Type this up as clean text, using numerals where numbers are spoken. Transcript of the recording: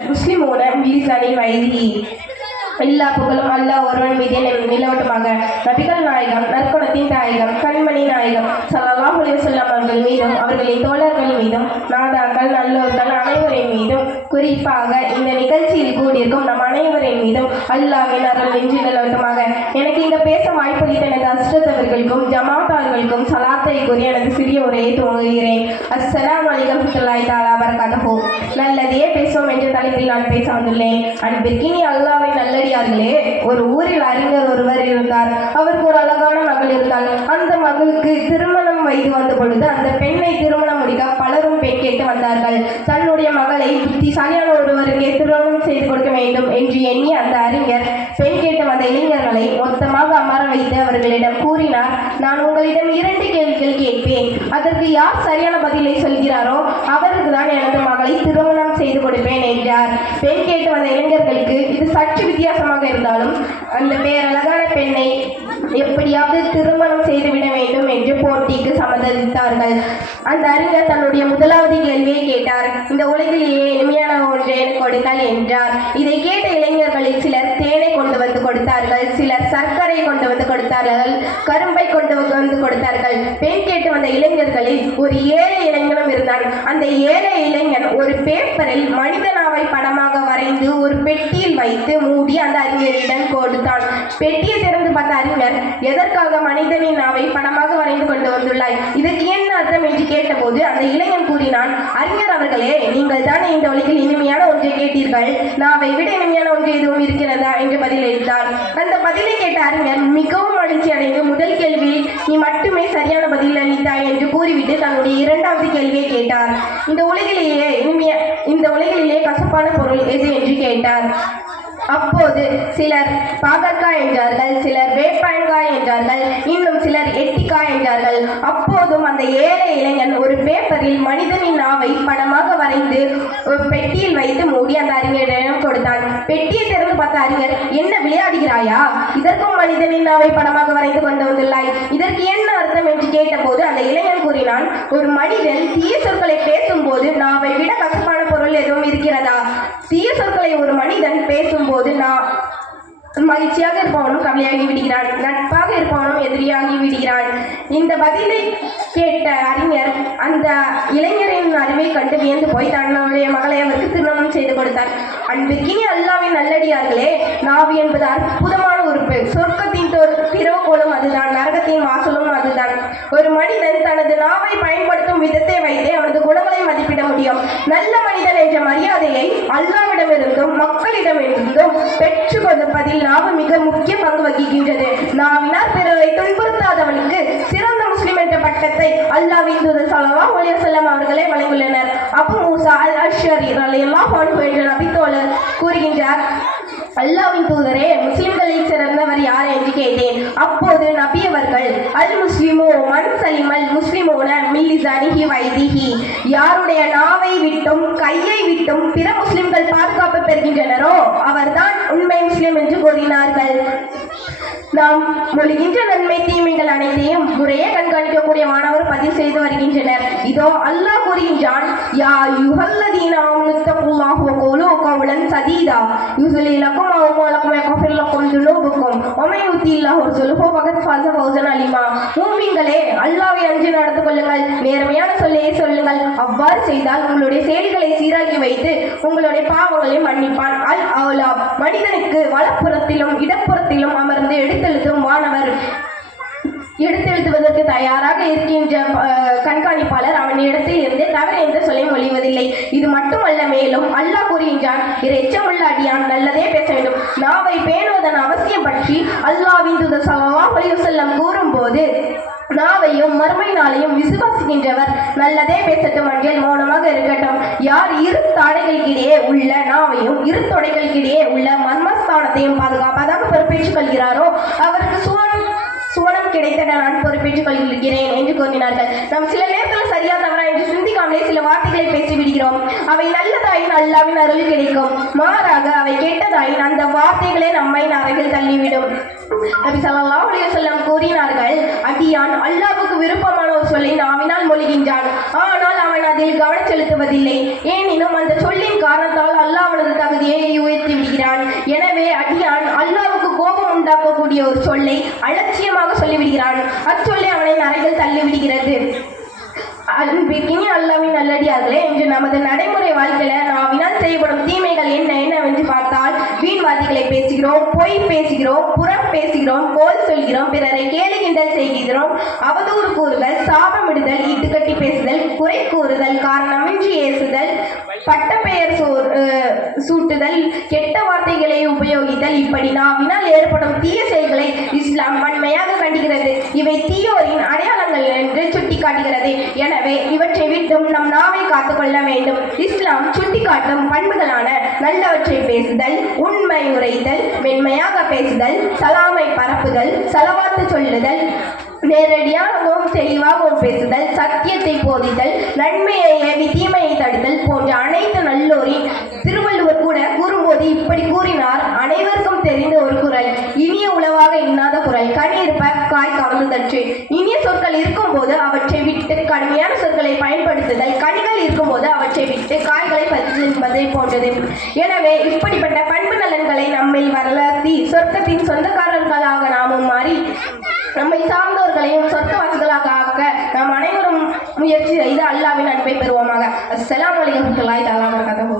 முஸ்லிமோன மிலிசனை why this எல்லா புகழும் அல்லாஹ் ஒருவன் மீதே நிலவட்டுமாக. நபிகள் நாயகம், நற்குணத்தின் நாயகம், கண்மணி நாயகம் ஸல்லல்லாஹு அலைஹி வஸல்லம் அவர்கள் மீதும் அவர்களின் தோழர்கள் மீதும் நாதாக்கள் நல்லோர்கள் அனைவரின் மீதும் குறிப்பாக இந்த நிகழ்ச்சியில் கூடியிருக்கும் நம் அனைவரின் மீதும் அல்லாஹ்வின் அருள் நின்று நிலவட்டுமாக. எனக்கு இங்க பேச வாய்ப்பளித்த எனது அஸ்ரத்தவர்களுக்கும் ஜமாத்தார்களுக்கும் சலாத்தை கூறி எனது சிறிய உரையை துவங்குகிறேன். அஸ்ஸலாமு அலைக்கும் வரஹ்மத்துல்லாஹி தஆலா வபரகாத்துஹு. நல்லதையே பேசுவோம் என்ற தலைப்பில் நான் பேச வந்துள்ளேன். அன்பிற்கினி அல்லாஹ்வின் நல்லடியார்களே, ஒரு ஊரில் அறிஞர் ஒருவர் இருந்தார். அவருக்கு ஒரு அழகான மகள் இருந்தாள். அந்த மகளுக்கு திருமணம் வயது வந்த பொழுது அந்த பெண்ணை திருமணம் முடிக்க பலரும் பெண் கேட்டு வந்தார்கள். தன்னுடைய மகளை புத்திசாலியான ஒருவருக்கு திருமணம் செய்து கொடுக்க வேண்டும் என்று எண்ணி அந்த அறிஞர் பெண் கேட்டு வந்த இளைஞர்களை மொத்தமாக அமர வைத்து அவர்களிடம் கூறினார், நான் உங்களிடம் 2 கேள்விகள் கேட்பேன். அதற்கு யார் சரியான பதிலை சொல்கிறாரோ அவருக்கு தான் எனது மகளை திருமணம் செய்து கொடுப்பேன் என்றார். பெண் கேட்டு வந்த இளைஞர்களுக்கு இது சற்று வித்தியாசமாக இருந்தாலும் அந்த பேரழகான பெண்ணை எப்படியாவது திருமணம் செய்துவிட வேண்டும் என்று போட்டிக்கு சம்மதித்தார்கள். அந்த அறிஞர் தன்னுடைய முதலாவது கேள்வியை கேட்டார். இந்த உலகிலேயே எளிமையான ஒன்றை கொடுத்தால் என்றார். இதை கேட்ட இளைஞர்களில் சிலர் தேனை கொண்டு வந்து கொடுத்தார்கள், சிலர் சர்க்கரை கொண்டு வந்து கொடுத்தார்கள், கரும்பை கொண்டு வந்து கொடுத்தார்கள். பெண் கேட்டு வந்த இளைஞர்களில் ஒரு ஏழை இளைஞனும் இருந்தான். அந்த ஏழை இளைஞன் ஒரு பேப்பரில் மனிதனாவை படமாக வரைந்து ஒரு பெட்டியில் வைத்து மூடி அந்த அறிஞரிடம் கொடுத்தான். பெட்டியை திறந்து பார்த்த அறிஞர், எதற்காக மனிதனின் நாவை படமாக வரைந்து கொண்டு வந்துள்ளாய், இதற்கு என்ன அர்த்தம் என்று கேட்டபோது அந்த இளைஞன் கூறினான், அறிஞர் அவர்களே, நீங்கள் தானே இந்த உலகில் இனிமையான ஒன்றை கேட்டீர்கள், நாவை விட இனிமையான ஒன்று எதுவும் இருக்கிறதா என்று பதிலளித்தார். அந்த பதிலை கேட்ட அறிஞர் மிகவும் மகிழ்ச்சி அடைந்து, முதல் கேள்வியில் நீ மட்டுமே சரியான பதில் அளித்தாய் என்று கூறிவிட்டு தன்னுடைய 2வது கேள்வியை கேட்டார். இந்த உலகிலேயே கசப்பான பொருள் எது என்று கேட்டார். அப்போது சிலர் பாகற்காய் என்றார்கள், சிலர் வேப்பங்காய் என்றார்கள், இன்னும் சிலர் எட்டிக்காய் என்றார்கள். அப்போதும் அந்த ஏழை இளைஞன் ஒரு பேப்பரில் மனிதனின் நாவை படமாக வரைந்து ஒரு பெட்டியில் வைத்து மூடி அந்த அறிஞரிடம் கொடுத்தான். பெட்டியை திறந்து பார்த்த அறிஞர், என்ன விளையாடுகிறாயா, இதற்கும் மனிதனின் நாவை படமாக வரைந்து கொண்டு வந்துள்ளாய், இதற்கு என்ன அர்த்தம் என்று கேட்டபோது அந்த இளைஞன் கூறினான், ஒரு மனிதன் தீய சொற்களை பேசும்போது நாவை விட கசப்பான பொருள் எதுவும் இருக்கிறதா, தீய சொற்களை ஒரு மனிதன் பேசும்போது மகிழ்ச்சியாக இருப்பவனும் கவலையாகி விடுகிறான், நட்பாக இருப்பவனும் எதிரியாகி விடுகிறான். இந்த பதிலை கேட்ட அறிஞர் அந்த இளைஞரின் அறிவை கண்டு வியந்து போய் தன்னுடைய மகளை அவருக்கு திருமணம் செய்து கொடுத்தார். அன்பிற்கினி அல்லாஹ்வின் நல்லடியார்களே, நாவு என்பது அற்புதமான உறுப்பு. சொர்க்கத்தின் திறவுகோலும் அதுதான், நரகத்தின் வாசலும் அதுதான். ஒரு மனிதன் தனது நாவை பயன்படுத்தும் விதத்தை வைத்தே அவனது குணங்களை மதிப்பிட முடியும். நல்ல மனிதன் என்ற மரியாதையை அல்லாஹ்விடமிருந்தும் மக்களிடமிருந்தும் பெற்று கொடுப்பதில் நாவு மிக முக்கிய பங்கு வகிக்கின்றது. நாவினால் பிறரை துன்புறுத்தாதவனுக்கு சிறந்த முஸ்லிம் என்ற பட்டத்தை அல்லாஹ்வின் தூதர் ஸல்லல்லாஹு அலைஹி வஸல்லம் அவர்களே வழங்கியுள்ளனர். அபு மூசா அல் அஷ்அரி ரலியல்லாஹு அன்ஹு என்ற நபித்தோழர் கூறுகின்றார், அல்லாஹ்வின் தூதரே, முஸ்லிம்களில் சிறந்தவர் யார் என்று கேட்டேன். அப்போது நபி அவர்கள், அல் முஸ்லிமோ மன் சலிமல் முஸ்லிமோன மின் லிசானிஹி வைதிஹி, யாருடைய நாவை விட்டும் கையை விட்டும் பிற முஸ்லிம்கள் பாதுகாப்பு பெறுகின்றனரோ அவர்தான் உண்மை முஸ்லிம் என்று கூறினார்கள். நாம் மொழிகின்ற நன்மை தீமைகள் அனைத்தையும் முறையே கண்காணிக்கக்கூடிய மாணவர் பதிவு செய்து வருகின்றனர். இதோ அல்லாஹ் கூறுகின்றான், யா யுஹல்லதீன ஆமனு தக்குல்லாஹ வ கூலு கௌலன் சதீதா யுஸ்லி லக்கும் வ லக்கும் யக்ஃபிர் லக்கும் துனூபக்கும் வ மன் யுத்தில்லாஹு வ ரசூலுஹு ஃபகத் ஃபாஸ ஃபௌஸன் அலீமா. மூமின்களே, அல்லாஹ்வை அஞ்சி நடந்து கொள்ளுங்கள், நேர்மையான சொல்லையே சொல்லுங்கள். அவ்வாறு செய்தால் உங்களுடைய செயல்களை சீராக்கி வைத்து உங்களுடைய பாவங்களை மன்னிப்பான். அல் அவுலா, மனிதனுக்கு வலப்புறத்திலும் இடப்புறத்திலும் அமர்ந்து எடுத்தெழுத்தும் வானவர், எடுத்தெழுத்துவதற்கு தயாராக இருக்கின்ற கண்காணிப்பாளர் அவன் இடத்தில் இருந்து தவறு என்ற சொல்லை மொழிவதில்லை. இது மட்டுமல்ல, மேலும் அல்லாஹ் கூறுகின்றான், எச்சமுள்ள அடியான் நல்லதே பேச வேண்டும். நாவை பேணுவதன் அவசியம் பற்றி அல்லாஹ்வின் தூதர் ஸல்லல்லாஹு அலைஹி வஸல்லம் கூறும்போது, நாவையும் மறுமை நாளையும் விசுவாசிக்கின்றவர் நல்லதே பேசட்டும், அன்றில் மௌனமாக இருக்கட்டும். யார் இரு தாடைகளுக்கிடையே உள்ள நாவையும் இரு தொடைகளுக்கிடையே உள்ள மர்மஸ்தானத்தையும் பாதுகாப்பதாக பொறுப்பேற்றுக் கொள்கிறாரோ அவருக்கு சுவனம் கிடைத்தட நான் பொறுப்பேற்றுக் கொள்கிறேன் என்று கூறினார்கள். நாம் சில நேரத்தில் சரியா தவறா என்று சிந்திக்காமலே சில வார்த்தைகளை பேசிவிடுகிறோம். அவை நல்லதாயின் அல்லாஹ்வின் அருள் கிடைக்கும், மாறாக அவை கெட்டதாயின் அந்த வார்த்தைகளே நம்மை நரகில் தள்ளிவிடும். நபி ஸல்லல்லாஹு அலைஹி வஸல்லம் கூறினார்கள், அடியான் அல்லாஹ்வுக்கு விருப்பமான ஒரு சொல்லை நாவினால் மொழிகின்றான், ஆனால் அவன் அதில் கவனம் செலுத்துவதில்லை. ஏனெனும் அந்த சொல்லின் காரணத்தால் அல்லாஹ் அவனது சொல்லக்கூடிய ஒரு சொல்லை அலட்சியமாக சொல்லிவிடுகிறான். அச்சொல்லை அவனை நரகில் தள்ளிவிடுகிறது. அன்பிற்கினி அல்லாஹ்வின் நல்லடியார்களே, இன்று நமது நடைமுறை வாழ்க்கையில நாவினால் செய்யப்படும் தீமைகள் என்னவென்று பார்த்தால், வீண்வாதிகளை பேசுகிறோம், பொய் பேசுகிறோம், புறம் பேசுகிறோம், கோல் சொல்கிறோம், பிறரை கேலி கிண்டல் செய்கிறோம், அவதூறு கூறுதல், சாபமிடுதல், இட்டுக்கட்டி பேசுதல், குறை கூறுதல், காரணமின்றி ஏசுதல், பட்டப்பெயர் சூட்டுதல், கெட்ட வார்த்தைகளை உபயோகித்தல், இப்படி நாவினால் ஏற்படும் தீய செயல்களை இஸ்லாம் வன்மையாக கண்டிக்கிறது. இவை தீயோரின் அடையாளங்கள் என்று சுட்டிக்காட்டுகிறது. எனவே இவற்றை விட்டும் நம் நாவை காத்துக்கொள்ள வேண்டும். இஸ்லாம் சுட்டிக்காட்டும் பண்புகளான நல்லவற்றை பேசுதல், உண்மை உரைத்தல், மென்மையாக பேசுதல், சலாமை பரப்புதல், சலவாத்து சொல்லுதல், நேரடியாகவும் தெளிவாகவும் பேசுதல், சத்தியத்தை போதித்தல், நன்மையை ஏவி தீமையை தடுத்தல் போன்ற அனைத்து நல்லோரின் திருவள்ளுவர் கூட கூறும்போது இப்படி கூறினார். அனைவருக்கும் தெரிந்த ஒரு குறள், இனிய உளவாக இன்னாத குறள், கனி இருப்ப காய் கவர்ந்ததற்று. இனிய சொற்கள் இருக்கும்போது அவற்றை விட்டு கடுமையான சொற்களை பயன்படுத்துதல், கனிகள் இருக்கும்போது அவற்றை விட்டு காய்களை பறிப்பதை போன்றது. எனவே இப்படிப்பட்ட பண்பு நலன்களை நம்மில் வளர்த்தி சொர்க்கத்தின் சொந்தக்காரர்களாக நாமும் மாறி நம்மை சார்ந்தவர்களையும் சொர்க்கவாசிகளாக ஆக்க நாம் அனைவரும் முயற்சி செய்து அல்லாஹ்வின் அன்பை பெறுவோமாக. அஸ்ஸலாமு அலைக்கும் வரஹ்மத்துல்லாஹி தஆலா வபரகாத்துஹு.